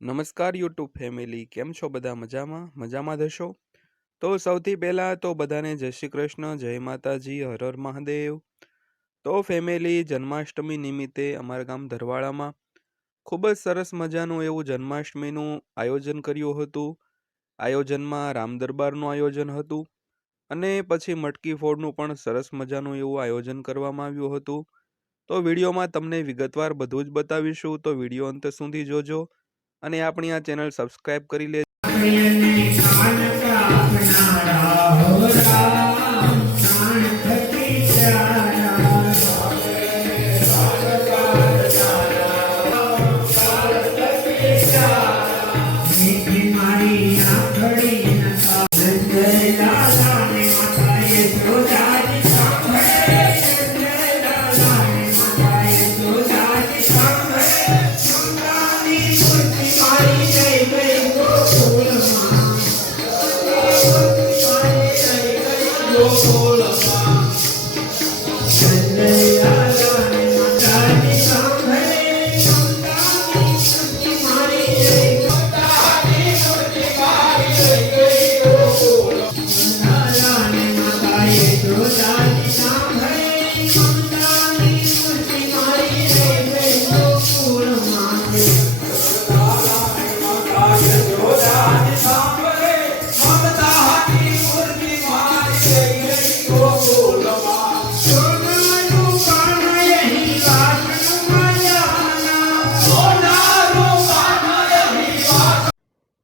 નમસ્કાર YouTube family, કેમ છો બધા? મજામાં થશો? તો સૌથી પહેલાં તો બધાને જય શ્રી કૃષ્ણ, જય માતાજી, હર હર મહાદેવ. તો ફેમિલી, જન્માષ્ટમી નિમિત્તે અમારા ગામ ધરવાડામાં ખૂબ જ સરસ મજાનું એવું જન્માષ્ટમીનું આયોજન કર્યું હતું. આયોજનમાં રામ દરબારનું આયોજન હતું અને પછી મટકી ફોડનું પણ સરસ મજાનું એવું આયોજન કરવામાં આવ્યું હતું. તો વિડીયોમાં તમને વિગતવાર બધું જ બતાવીશું, તો વિડીયો અંત સુધી જોજો અને આપણી આ ચેનલ સબસ્ક્રાઇબ કરી લેજો.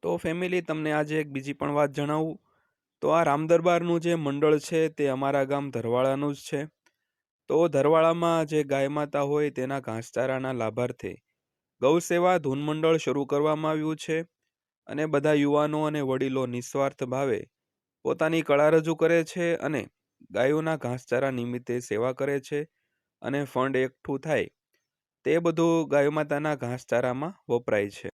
તો ફેમિલી, તમને આજે એક બીજી પણ વાત જણાવું તો આ રામ દરબારનું જે મંડળ છે તે અમારા ગામ ધરવાડાનું જ છે. તો ધરવાડામાં જે ગાય માતા હોય તેના ઘાસચારાના લાભાર્થે ગૌ સેવા ધૂન મંડળ શરૂ કરવામાં આવ્યું છે અને બધા યુવાનો અને વડીલો નિસ્વાર્થ ભાવે પોતાની કળા રજૂ કરે છે અને ગાયોના ઘાસચારા નિમિત્તે સેવા કરે છે અને ફંડ એકઠું થાય તે બધું ગાયો માતાના ઘાસચારામાં વપરાય છે.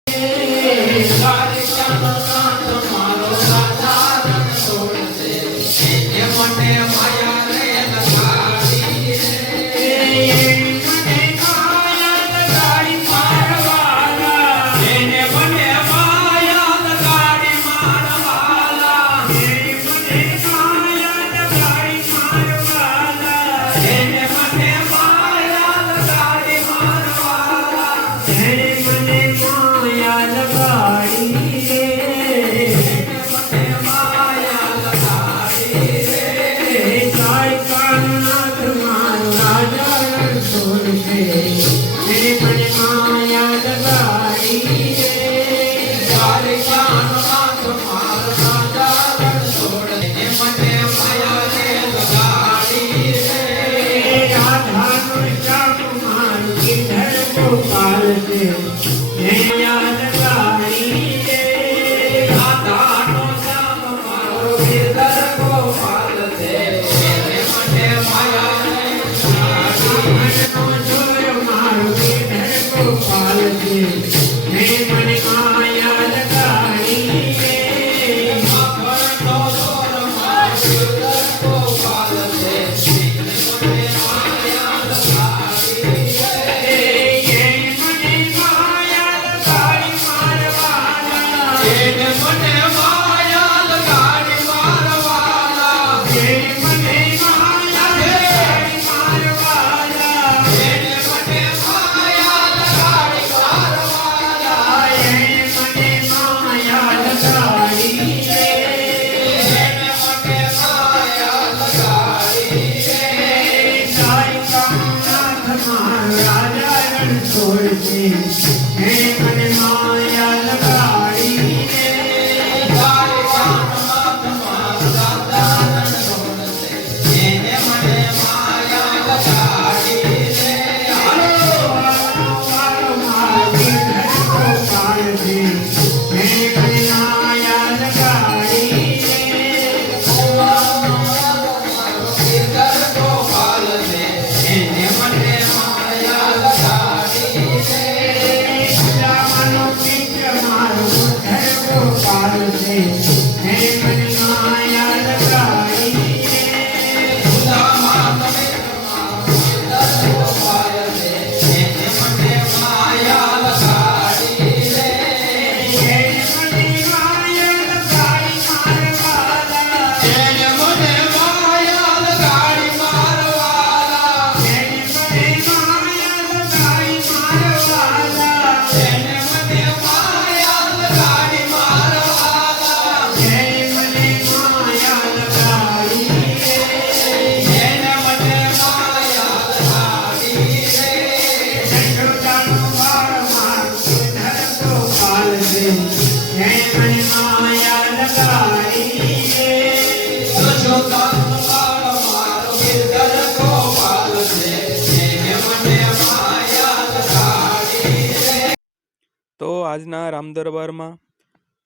તો આજના રામદરબારમાં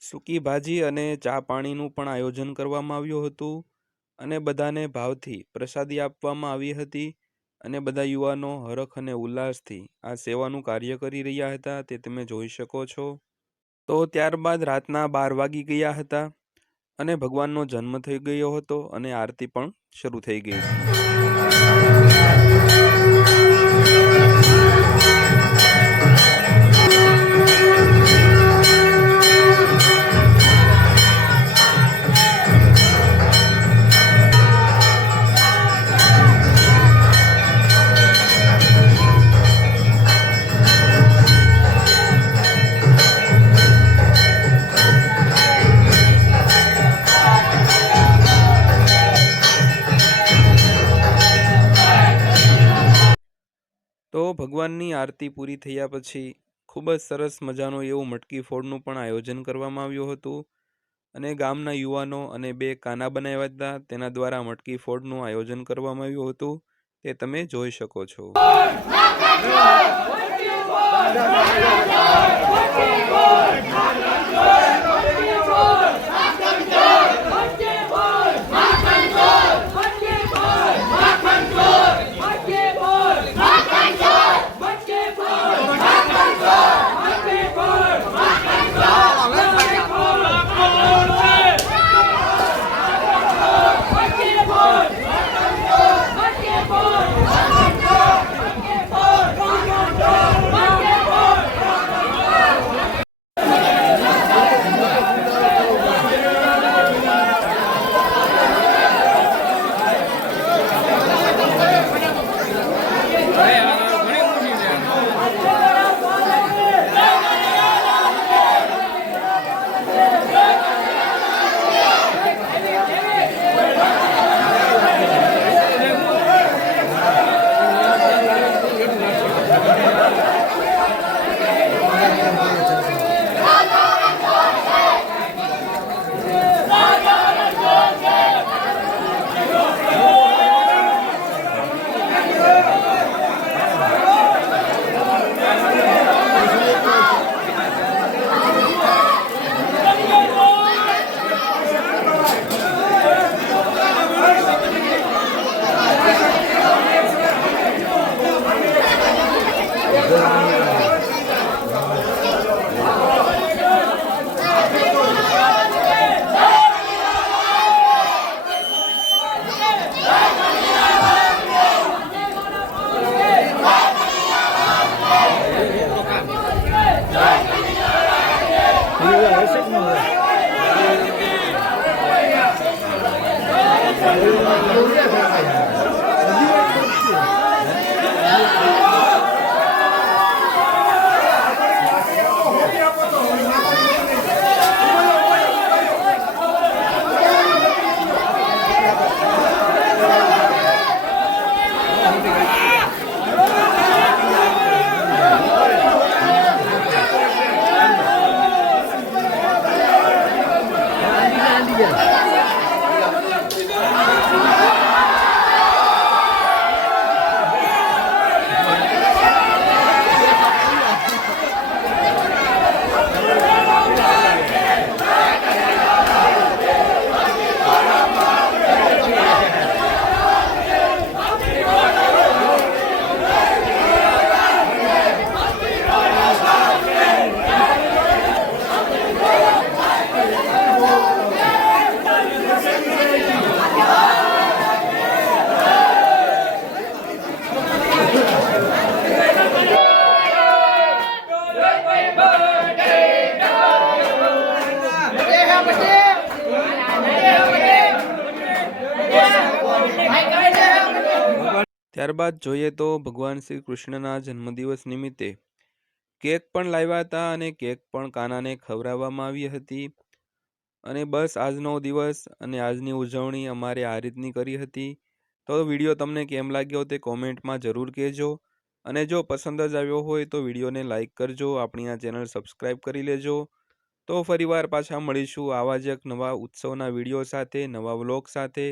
સૂકી ભાજી અને ચા પાણીનું પણ આયોજન કરવામાં આવ્યું હતું અને બધાને ભાવથી પ્રસાદી આપવામાં આવી હતી અને બધા યુવાનો હરખ અને ઉલ્લાસથી આ સેવાનું કાર્ય કરી રહ્યા હતા તે તમે જોઈ શકો છો। તો ત્યારબાદ રાતના 12 વાગી ગયા હતા અને ભગવાનનો જન્મ થઈ ગયો હતો અને આરતી પણ શરૂ થઈ ગઈ હતી। તો ભગવાનની આરતી પૂરી થયા પછી ખૂબ જ સરસ મજાનું એવું મટકી ફોડનું પણ આયોજન કરવામાં આવ્યું હતું અને ગામના યુવાનો અને 2 કાના બનાવ્યા હતા તેના દ્વારા મટકી ફોડનું આયોજન કરવામાં આવ્યું હતું તે તમે જોઈ શકો છો। ત્યારબાદ જોઈએ તો ભગવાન શ્રી કૃષ્ણના જન્મદિવસ નિમિત્તે કેક પણ લાવ્યા હતા અને કેક પણ કાનાને ખવડાવવામાં આવી હતી અને બસ આજનો દિવસ અને આજની ઉજવણી અમારે આ રીતની કરી હતી। તો વિડીયો તમને કેમ લાગ્યો તે કોમેન્ટમાં જરૂર કહેજો અને જો પસંદ જ આવ્યો હોય તો વિડીયોને લાઇક કરજો, આપણી આ ચેનલ સબસ્ક્રાઈબ કરી લેજો। તો ફરીવાર પાછા મળીશું આવા જ એક નવા ઉત્સવના વિડીયો સાથે, નવા વ્લોગ સાથે।